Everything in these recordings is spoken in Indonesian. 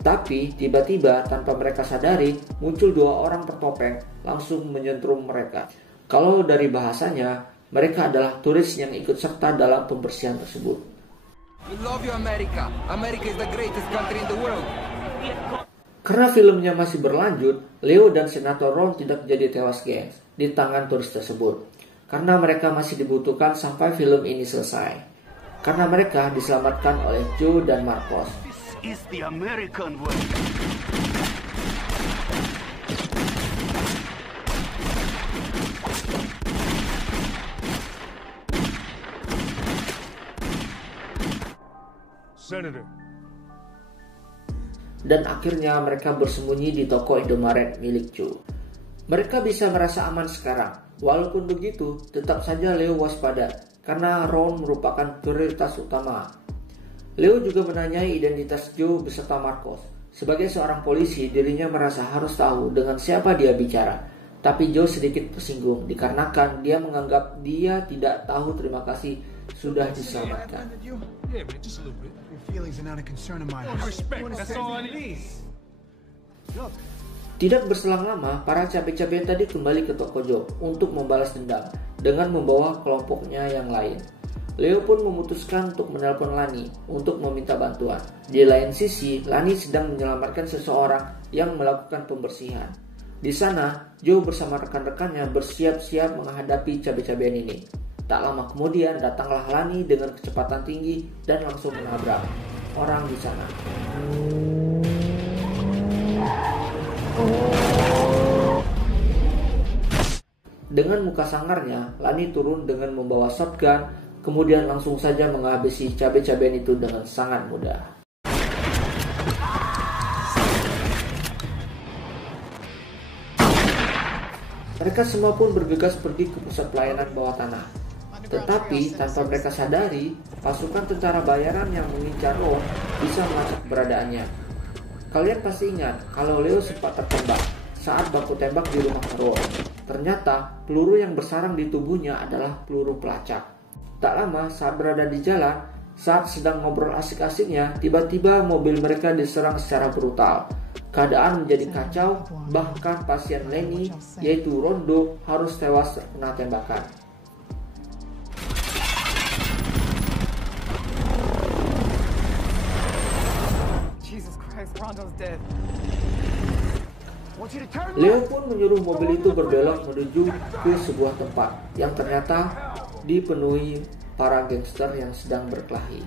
Tapi tiba-tiba tanpa mereka sadari muncul dua orang bertopeng langsung menyentrum mereka. Kalau dari bahasanya, mereka adalah turis yang ikut serta dalam pembersihan tersebut. We love you, America. America is the greatest country in the world. Karena filmnya masih berlanjut, Leo dan Senator Ron tidak jadi tewas gengs di tangan turis tersebut. Karena mereka masih dibutuhkan sampai film ini selesai. Karena mereka diselamatkan oleh Joe dan Marcos. Is the American way. Senator. Dan akhirnya mereka bersembunyi di toko Indomaret milik Joe. Mereka bisa merasa aman sekarang. Walaupun begitu, tetap saja Leo waspada karena Ron merupakan prioritas utama. Leo juga menanyai identitas Joe beserta Marcos. Sebagai seorang polisi, dirinya merasa harus tahu dengan siapa dia bicara. Tapi Joe sedikit tersinggung dikarenakan dia menganggap dia tidak tahu terima kasih sudah diselamatkan. Tidak berselang lama, para cabe-cabe tadi kembali ke toko Joe untuk membalas dendam dengan membawa kelompoknya yang lain. Leo pun memutuskan untuk menelpon Lani untuk meminta bantuan. Di lain sisi, Lani sedang menyelamatkan seseorang yang melakukan pembersihan. Di sana, Joe bersama rekan-rekannya bersiap-siap menghadapi cabe-cabean ini. Tak lama kemudian datanglah Lani dengan kecepatan tinggi dan langsung menabrak orang di sana. Dengan muka sangarnya, Lani turun dengan membawa shotgun. Kemudian langsung saja menghabisi cabe-cabean itu dengan sangat mudah. Mereka semua pun bergegas pergi ke pusat pelayanan bawah tanah. Tetapi tanpa mereka sadari, pasukan tentara bayaran yang mengincar Ron bisa melacak keberadaannya. Kalian pasti ingat kalau Leo sempat tertembak saat baku tembak di rumah Ron. Ternyata peluru yang bersarang di tubuhnya adalah peluru pelacak. Tak lama saat berada di jalan, saat sedang ngobrol asik-asiknya, tiba-tiba mobil mereka diserang secara brutal. Keadaan menjadi kacau, bahkan pasien Lenny, yaitu Rondo, harus tewas terkena tembakan. Jesus Christ, Rondo's dead. Leo pun menyuruh mobil itu berbelok menuju ke sebuah tempat yang ternyata dipenuhi para gangster yang sedang berkelahi.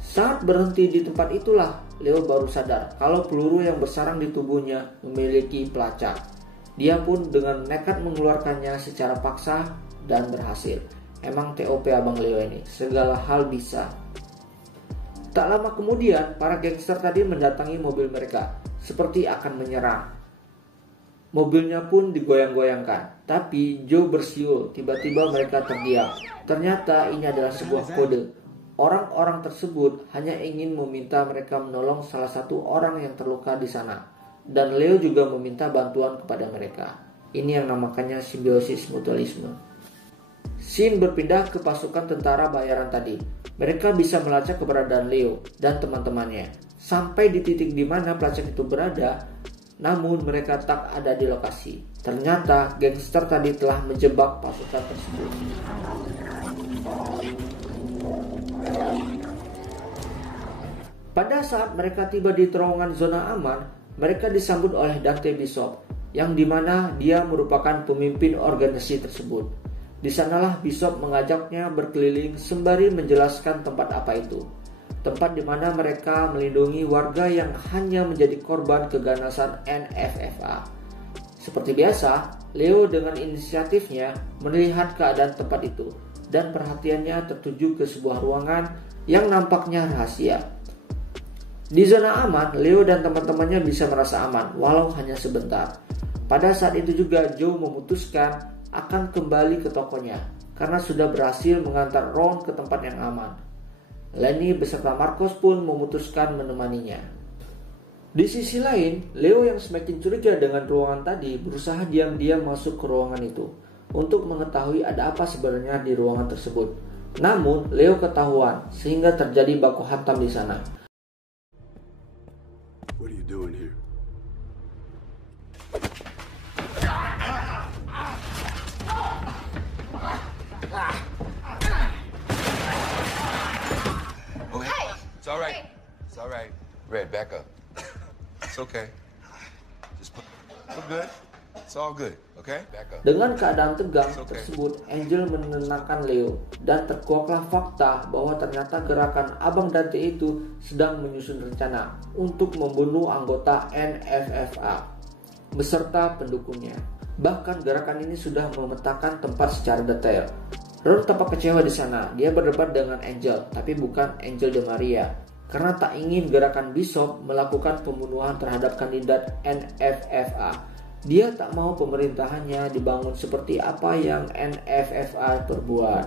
Saat berhenti di tempat itulah, Leo baru sadar kalau peluru yang bersarang di tubuhnya memiliki pelacak. Dia pun dengan nekat mengeluarkannya secara paksa dan berhasil. Emang TOP abang Leo ini, segala hal bisa. Tak lama kemudian, para gangster tadi mendatangi mobil mereka, seperti akan menyerang. Mobilnya pun digoyang-goyangkan, tapi Joe bersiul, tiba-tiba mereka terdiam. Ternyata ini adalah sebuah kode. Orang-orang tersebut hanya ingin meminta mereka menolong salah satu orang yang terluka di sana. Dan Leo juga meminta bantuan kepada mereka. Ini yang namakannya simbiosis mutualisme. Scene berpindah ke pasukan tentara bayaran tadi. Mereka bisa melacak keberadaan Leo dan teman-temannya. Sampai di titik di mana pelacak itu berada, namun mereka tak ada di lokasi. Ternyata gangster tadi telah menjebak pasukan tersebut. Pada saat mereka tiba di terowongan zona aman, mereka disambut oleh Dante Bishop, yang dimana dia merupakan pemimpin organisasi tersebut. Di sanalah Bishop mengajaknya berkeliling sembari menjelaskan tempat apa itu. Tempat di mana mereka melindungi warga yang hanya menjadi korban keganasan NFFA. Seperti biasa, Leo dengan inisiatifnya melihat keadaan tempat itu dan perhatiannya tertuju ke sebuah ruangan yang nampaknya rahasia. Di zona aman, Leo dan teman-temannya bisa merasa aman walau hanya sebentar. Pada saat itu juga Joe memutuskan akan kembali ke tokonya karena sudah berhasil mengantar Ron ke tempat yang aman. Lenny beserta Marcos pun memutuskan menemaninya. Di sisi lain, Leo yang semakin curiga dengan ruangan tadi berusaha diam-diam masuk ke ruangan itu untuk mengetahui ada apa sebenarnya di ruangan tersebut. Namun, Leo ketahuan sehingga terjadi baku hantam di sana. What are you doing here? Oh, hey. It's all right. It's all right. Red, back up. It's okay. Just put. We're good. It's all good. Okay? Back up. Dengan keadaan tegang tersebut, Angel menenangkan Leo dan terkuaklah fakta bahwa ternyata gerakan Abang Dante itu sedang menyusun rencana untuk membunuh anggota NFFA beserta pendukungnya. Bahkan gerakan ini sudah memetakan tempat secara detail. Ron tampak kecewa di sana. Dia berdebat dengan Angel, tapi bukan Angel de Maria, karena tak ingin gerakan Bishop melakukan pembunuhan terhadap kandidat NFFA. Dia tak mau pemerintahannya dibangun seperti apa yang NFFA perbuat.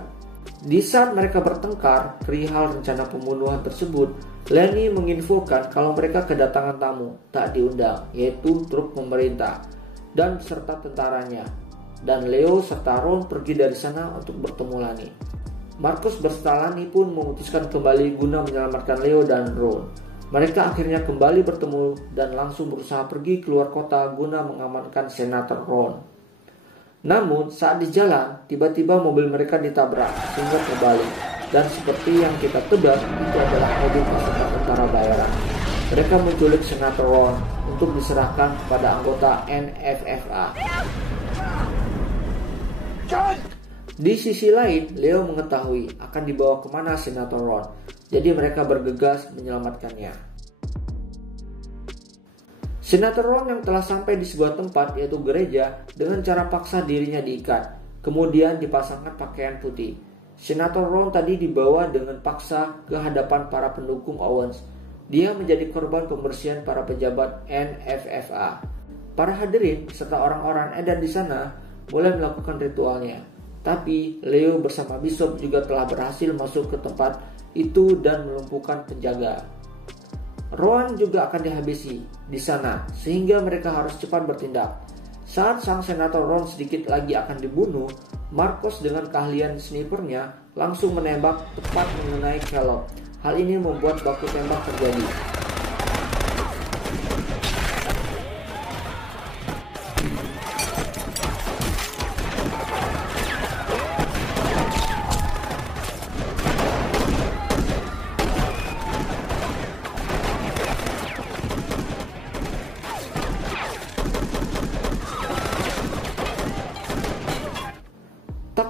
Di saat mereka bertengkar perihal rencana pembunuhan tersebut, Lenny menginfokan kalau mereka kedatangan tamu tak diundang, yaitu truk pemerintah dan serta tentaranya. Dan Leo serta Ron pergi dari sana untuk bertemu Lani. Marcos beserta Lani pun memutuskan kembali guna menyelamatkan Leo dan Ron. Mereka akhirnya kembali bertemu dan langsung berusaha pergi keluar kota guna mengamankan Senator Ron. Namun saat di jalan, tiba-tiba mobil mereka ditabrak sehingga terbalik. Dan seperti yang kita tebak, itu adalah mobil pasukan tentara bayaran. Mereka menculik Senator Ron untuk diserahkan kepada anggota NFFA. Di sisi lain, Leo mengetahui akan dibawa kemana Senator Ron. Jadi mereka bergegas menyelamatkannya. Senator Ron yang telah sampai di sebuah tempat, yaitu gereja, dengan cara paksa dirinya diikat, kemudian dipasangkan pakaian putih. Senator Ron tadi dibawa dengan paksa ke hadapan para pendukung Owens. Dia menjadi korban pembersihan para pejabat NFFA. Para hadirin serta orang-orang edan di sana mulai melakukan ritualnya. Tapi Leo bersama Bishop juga telah berhasil masuk ke tempat itu dan melumpuhkan penjaga. Rowan juga akan dihabisi di sana sehingga mereka harus cepat bertindak. Saat sang senator Ron sedikit lagi akan dibunuh, Marcos dengan keahlian snipernya langsung menembak tepat mengenai Caleb. Hal ini membuat baku tembak terjadi.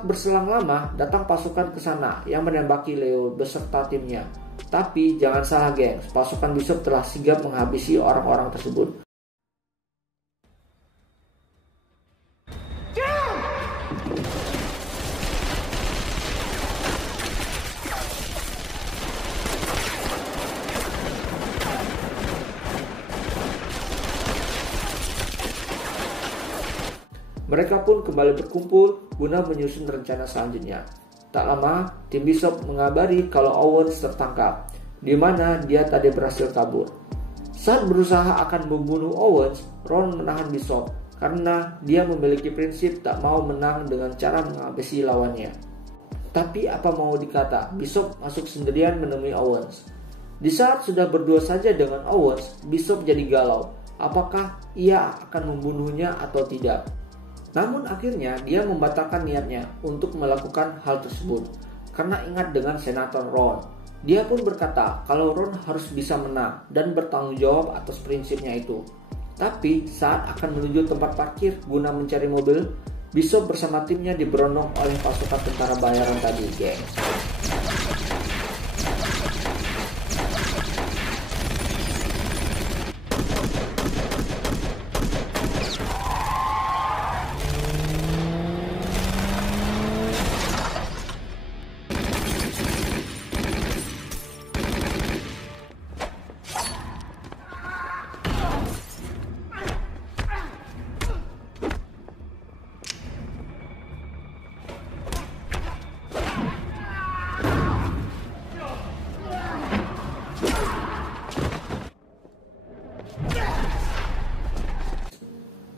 Berselang lama, datang pasukan ke sana yang menembaki Leo beserta timnya. Tapi jangan salah gengs, pasukan Bishop telah sigap menghabisi orang-orang tersebut. Mereka pun kembali berkumpul guna menyusun rencana selanjutnya. Tak lama, tim Bishop mengabari kalau Owens tertangkap, di mana dia tadi berhasil kabur. Saat berusaha akan membunuh Owens, Ron menahan Bishop karena dia memiliki prinsip tak mau menang dengan cara menghabisi lawannya. Tapi apa mau dikata, Bishop masuk sendirian menemui Owens. Di saat sudah berdua saja dengan Owens, Bishop jadi galau. Apakah ia akan membunuhnya atau tidak? Namun akhirnya dia membatalkan niatnya untuk melakukan hal tersebut karena ingat dengan Senator Ron. Dia pun berkata kalau Ron harus bisa menang dan bertanggung jawab atas prinsipnya itu. Tapi saat akan menuju tempat parkir guna mencari mobil, Bishop bersama timnya diberondong oleh pasukan tentara bayaran tadi, gengs.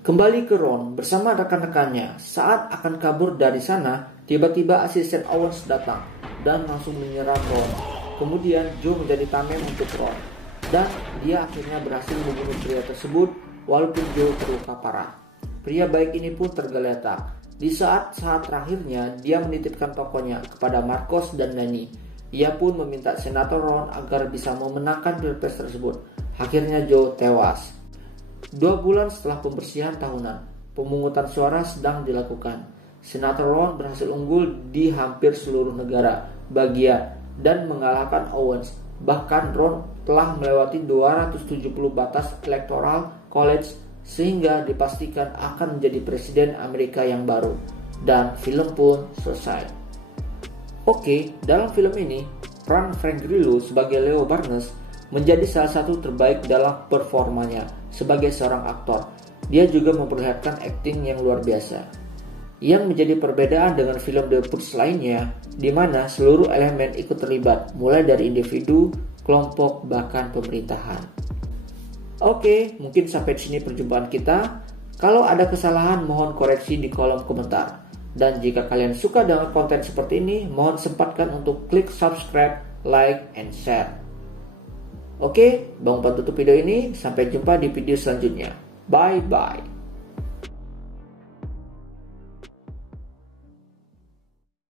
Kembali ke Ron bersama rekan-rekannya. Saat akan kabur dari sana, tiba-tiba asisten Owens datang dan langsung menyerang Ron. Kemudian Joe menjadi tameng untuk Ron, dan dia akhirnya berhasil membunuh pria tersebut walaupun Joe terluka parah. Pria baik ini pun tergeletak. Di saat terakhirnya, dia menitipkan tokonya kepada Marcos dan Danny. Ia pun meminta Senator Ron agar bisa memenangkan pilpres tersebut. Akhirnya Joe tewas. 2 bulan setelah pembersihan tahunan, pemungutan suara sedang dilakukan. Senator Ron berhasil unggul di hampir seluruh negara bagian dan mengalahkan Owens. Bahkan Ron telah melewati 270 batas electoral college sehingga dipastikan akan menjadi presiden Amerika yang baru. Dan film pun selesai. Oke, dalam film ini, peran Frank Grillo sebagai Leo Barnes menjadi salah satu terbaik dalam performanya sebagai seorang aktor. Dia juga memperlihatkan akting yang luar biasa. Yang menjadi perbedaan dengan film The Purge lainnya, di mana seluruh elemen ikut terlibat, mulai dari individu, kelompok, bahkan pemerintahan. Oke, mungkin sampai di sini perjumpaan kita. Kalau ada kesalahan, mohon koreksi di kolom komentar. Dan jika kalian suka dengan konten seperti ini, mohon sempatkan untuk klik subscribe, like, and share. Oke, Bang Pan tutup video ini. Sampai jumpa di video selanjutnya. Bye-bye.